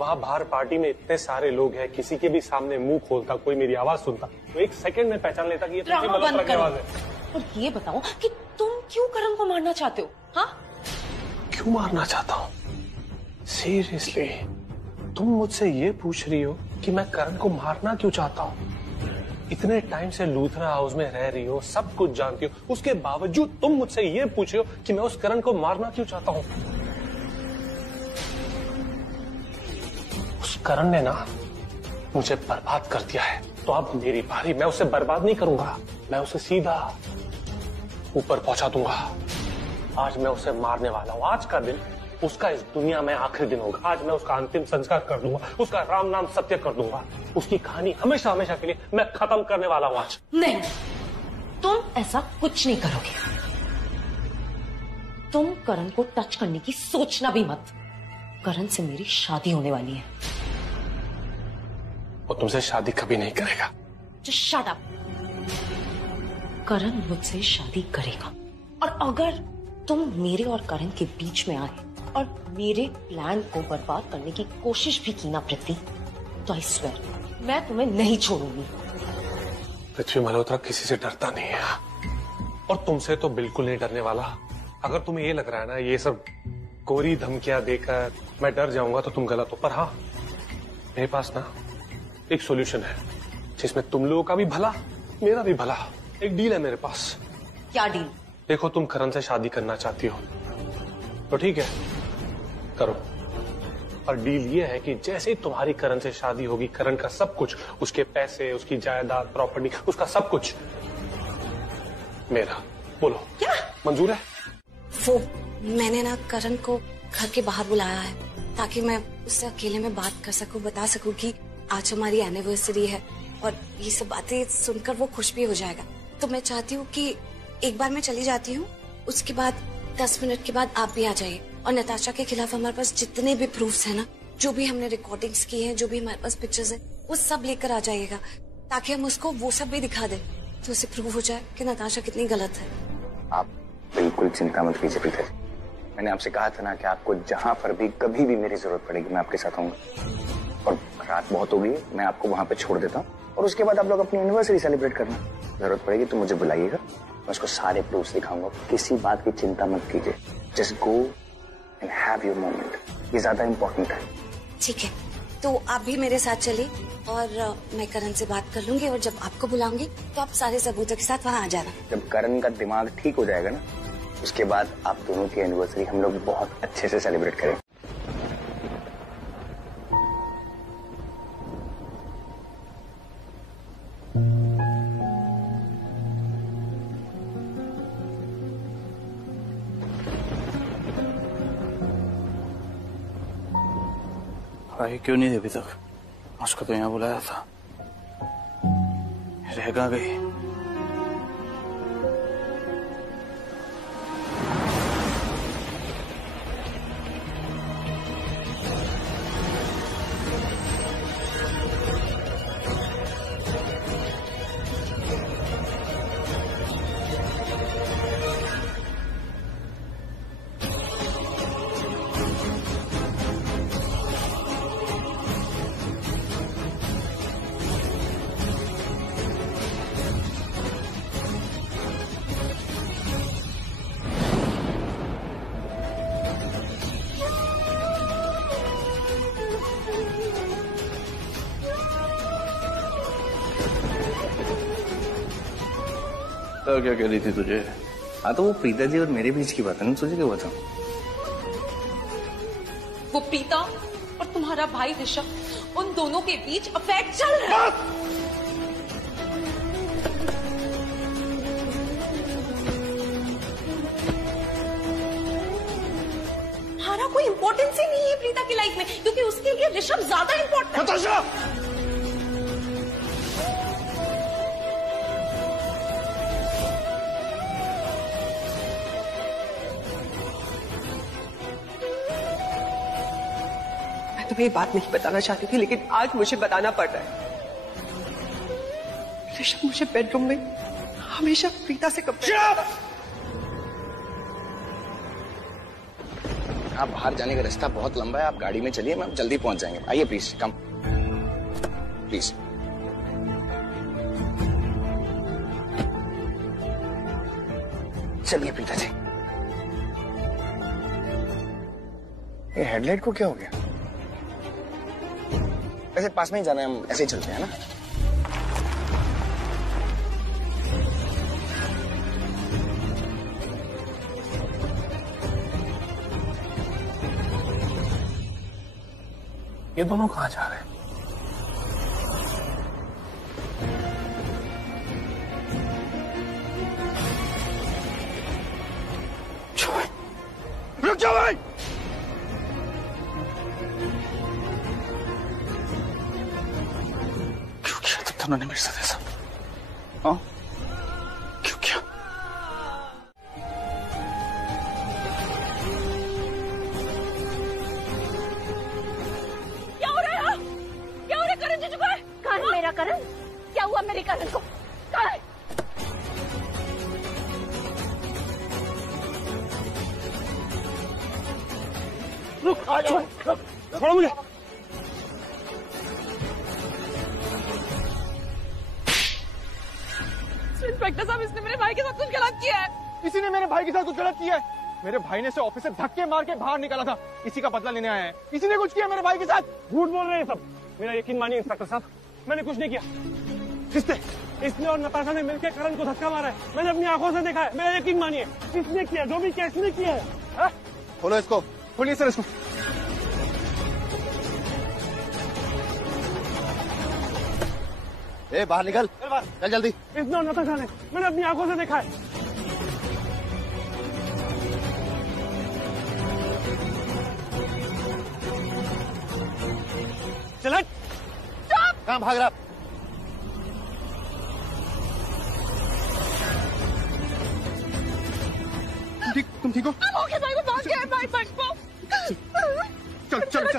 वहां बाहर पार्टी में इतने सारे लोग हैं, किसी के भी सामने मुंह खोलता, कोई मेरी आवाज सुनता तो 1 सेकंड में पहचान लेता कि ये पृथ्वी मल्होत्रा की आवाज है। और ये बताओ कि तुम क्यों करण को मारना चाहते हो? हाँ, क्यों मारना चाहता हूँ? सीरियसली तुम मुझसे ये पूछ रही हो कि मैं करण को मारना क्यों चाहता हूँ? इतने टाइम से लूथरा हाउस में रह रही हो, सब कुछ जानती हो, उसके बावजूद तुम मुझसे ये पूछ रहे हो कि मैं उस करण को मारना क्यों चाहता हूँ? उस करण ने ना मुझे बर्बाद कर दिया है, तो अब मेरी बारी। मैं उसे बर्बाद नहीं करूंगा, मैं उसे सीधा ऊपर पहुंचा दूंगा। आज मैं उसे मारने वाला हूं। आज का दिन उसका इस दुनिया में आखिरी दिन होगा। आज मैं उसका अंतिम संस्कार कर दूंगा, उसका राम नाम सत्य कर दूंगा। उसकी कहानी हमेशा हमेशा के लिए मैं खत्म करने वाला हूं आज। नहीं, तुम ऐसा कुछ नहीं करोगे। तुम करण को टच करने की सोचना भी मत। करण से मेरी शादी होने वाली है। वो तुमसे शादी कभी नहीं करेगा। Just shut up। करण मुझसे शादी करेगा, और अगर तुम मेरे और करण के बीच में आए और मेरे प्लान को बर्बाद करने की कोशिश भी की ना पृथ्वी, तो आई स्वेयर मैं तुम्हें नहीं छोड़ूंगी। पृथ्वी मल्होत्रा किसी से डरता नहीं है, और तुमसे तो बिल्कुल नहीं डरने वाला। अगर तुम्हें ये लग रहा है ना ये सब कोरी धमकियां देकर मैं डर जाऊंगा तो तुम गलत हो। पर हाँ, मेरे पास ना एक सॉल्यूशन है जिसमें तुम लोगों का भी भला मेरा भी भला। एक डील है मेरे पास। क्या डील? देखो, तुम करण से शादी करना चाहती हो तो ठीक है, करो। और डील ये है कि जैसे ही तुम्हारी करण से शादी होगी, करण का सब कुछ, उसके पैसे, उसकी जायदाद, प्रॉपर्टी, उसका सब कुछ मेरा। बोलो क्या मंजूर है? वो मैंने ना करण को घर के बाहर बुलाया है ताकि मैं उससे अकेले में बात कर सकूं, बता सकूं कि आज हमारी एनिवर्सरी है, और ये सब बातें सुनकर वो खुश भी हो जाएगा। तो मैं चाहती हूँ कि एक बार मैं चली जाती हूँ, उसके बाद 10 मिनट के बाद आप भी आ जाइए, और नताशा के खिलाफ हमारे पास जितने भी प्रूफ्स हैं ना, जो भी हमने रिकॉर्डिंग्स की हैं, जो भी हमारे पास पिक्चर्स हैं, वो सब लेकर आ जाइएगा, ताकि हम उसको वो सब भी दिखा दें, तो उसे प्रूव हो जाए कि नताशा कितनी गलत है। आप बिल्कुल चिंता मत कीजिए प्रीता जी। मैंने आपसे कहा था ना कि आपको जहां पर भी कभी भी मेरी जरूरत पड़ेगी मैं आपके साथ आऊंगा। और रात बहुत हो गई है, मैं आपको वहां पे छोड़ देता हूँ, और उसके बाद आप लोग अपनी एनिवर्सरी सेलिब्रेट करना। जरूरत पड़ेगी तो मुझे बुलाइएगा, मैं उसको सारे प्रूफ्स दिखाऊंगा। किसी बात की चिंता मत कीजिए, just go and have your moment, ये ज्यादा इम्पोर्टेंट है। ठीक है, तो आप भी मेरे साथ चलिए, और मैं करण से बात कर लूंगी, और जब आपको बुलाऊंगी तो आप सारे सबूतों के साथ वहाँ आ जाना। जब करण का दिमाग ठीक हो जाएगा ना, उसके बाद आप दोनों की एनिवर्सरी हम लोग बहुत अच्छे से सेलिब्रेट करें। भाई क्यों नहीं अभी तक? उसको तो यहाँ बुलाया था, रह कहाँ गई? तो क्या कह रही थी तुझे? हाँ, तो वो प्रीता जी और मेरे बीच की बात है ना, तुझे क्या बता? वो प्रीता और तुम्हारा भाई ऋषभ, उन दोनों के बीच अफेयर चल रहा है। हमारा कोई इम्पोर्टेंस ही नहीं है प्रीता की लाइफ में, क्योंकि उसके लिए ऋषभ ज्यादा इम्पोर्टेंट है। मैं ये बात नहीं बताना चाहती थी, लेकिन आज मुझे बताना पड़ रहा है। ऋषभ मुझे बेडरूम में हमेशा प्रीता से कंपेयर। आप बाहर जाने का रास्ता बहुत लंबा है, आप गाड़ी में चलिए, हम जल्दी पहुंच जाएंगे। आइए प्लीज, कम प्लीज। चलिए प्रीता जी। ये हेडलाइट को क्या हो गया? वैसे पास में ही जाना है, हम ऐसे ही चलते हैं ना। ये दोनों कहाँ जा रहे हैं? रुक जाओ भाई! क्यों किया तब उन्होंने मेरे साथ ऐसा? हाँ, क्यों किया? मेरी करण को। करण रुक, छोड़ो मुझे। इंस्पेक्टर साहब, इसने मेरे भाई के साथ कुछ गलत किया है। इसी ने मेरे भाई के साथ कुछ गलत किया है। मेरे भाई ने इसे ऑफिस से धक्के मार के बाहर निकाला था। इसी का बदला लेने आया है। इसी ने कुछ किया मेरे भाई के साथ। झूठ बोल रहे हैं सब। मेरा यकीन मानिए इंस्पेक्टर साहब, मैंने कुछ नहीं किया। इसने और नताशा ने मिलकर करण को धक्का मारा है। मैंने अपनी आंखों से देखा है। मेरा यकीन मानिए, इसने किया, जो भी किया इसने किया है। खोलो इसको, खोलिए सर इसको। ए, बाहर निकल, चल जल्दी। इसने और नताशा ने, मैंने अपनी आंखों से देखा है। चल, कहाँ भाग रहा? तुम ठीक हो? ओके भाई, वो भाग गया है भाई, भाई चल चल चल।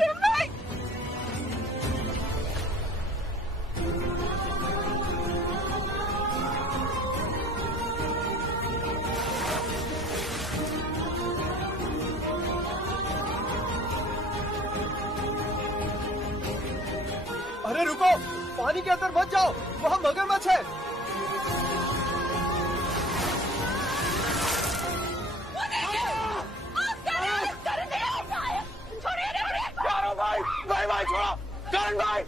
अरे रुको, पानी के अंदर मत जाओ, वहाँ मगरमच्छ है। भाई छोड़ो, करण भाई।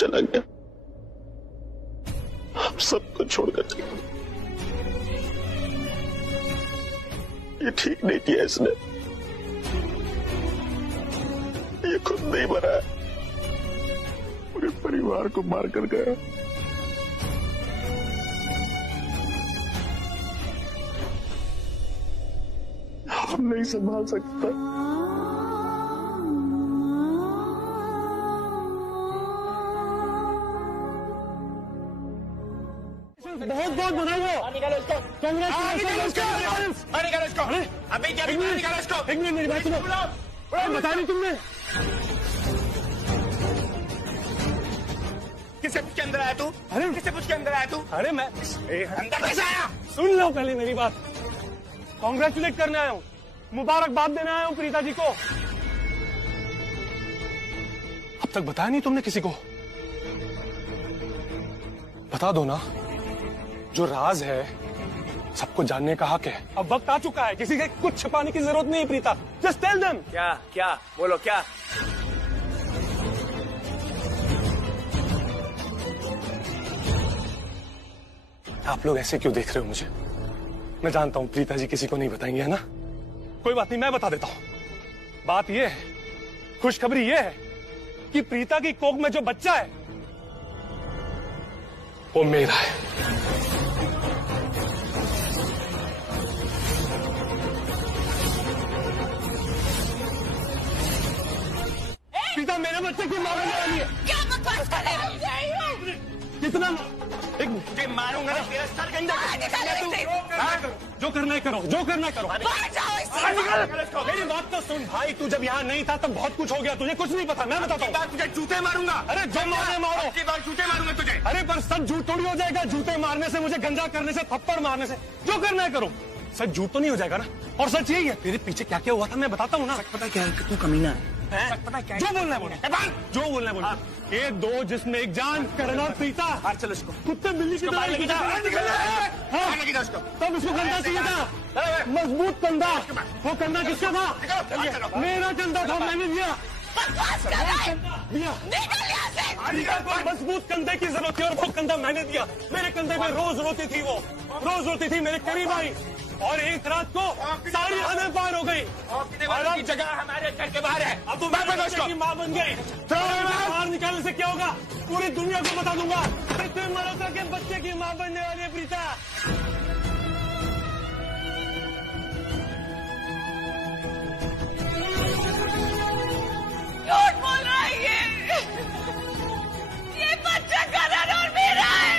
चला गया, हम सबको छोड़कर चला गया। ये ठीक नहीं किया इसने, ये खुद नहीं मरा है, पूरे परिवार को मार कर गया। हम नहीं संभाल सकता। बहुत बहुत बधाई हो। अभी क्या निकालो इसको। एक मिनट मेरी बात सुनो। बता नहीं तुमने किसे पूछ के अंदर आया तू? अरे किसे पूछ के अंदर आया तू? अरे मैं अंदर कैसे आया? सुन लो पहले मेरी बात। कांग्रेचुलेट करने आया हूँ, मुबारकबाद देने आया हूँ प्रीता जी को। अब तक बताया नहीं तुमने किसी को? बता दो ना, जो राज है सबको जानने का हक है। अब वक्त आ चुका है, किसी से कुछ छिपाने की जरूरत नहीं है प्रीता। Just tell them. क्या क्या बोलो क्या? आप लोग ऐसे क्यों देख रहे हो मुझे? मैं जानता हूं प्रीता जी किसी को नहीं बताएंगे, है ना? कोई बात नहीं, मैं बता देता हूं। बात यह है, खुशखबरी यह है कि प्रीता की कोख में जो बच्चा है वो मेरा है। प्रीता मेरे बच्चे की मां बनने वाली है। क्या बकवास कर रहे हो? कितना तुझे मारूंगा ना, तेरा सर गंदा जो करना है करो, जो करना है करो। मेरी बात तो सुन भाई, तू जब यहाँ नहीं था तब बहुत कुछ हो गया, तुझे कुछ नहीं पता। मैं बताता हूँ, तुझे जूते मारूंगा। अरे जो मारने मारो, जूते मारूंगा तुझे। अरे पर सब झूठ थोड़ी हो जाएगा। जूते मारने से, मुझे गंजा करने से, थप्पड़ मारने से, जो करना है करो। सच झूठ तो नहीं हो जाएगा ना? और सच यही है, तेरे पीछे क्या क्या हुआ था मैं बताता हूँ ना। पता क्या है कि तू कमीना है। पता क्या है? जो बोलना है बोलो, जो बोलना है बोलो। ये दो जिसमें एक जान, करण और प्रीता। चलो इसको कुत्ते बिल्ली की तरह लगी था। तब इसको कंधा चाहिए था, मजबूत कंधा। वो कंधा किसका था? मेरा कंधा था, मैंने दिया। मजबूत कंधे की जरूरत थी और वो कंधा मैंने दिया। मेरे कंधे पे रोज रोती थी, वो रोज रोती थी, मेरे करीब आई और एक रात को सारी हदें पार हो गई। की जगह हमारे घर के बाहर है। अब की माँ बन गई। बाहर निकालने से क्या होगा? पूरी दुनिया को बता दूंगा पृथ्वी मल्होत्रा के बच्चे की माँ बनने वाली है प्रीता। झूठ बोल रहा है ये बच्चा करण और मेरा है।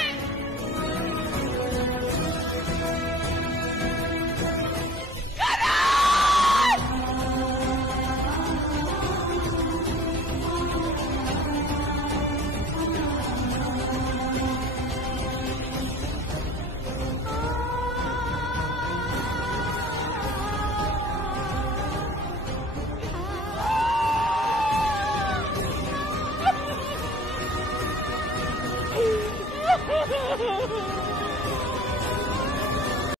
Oh,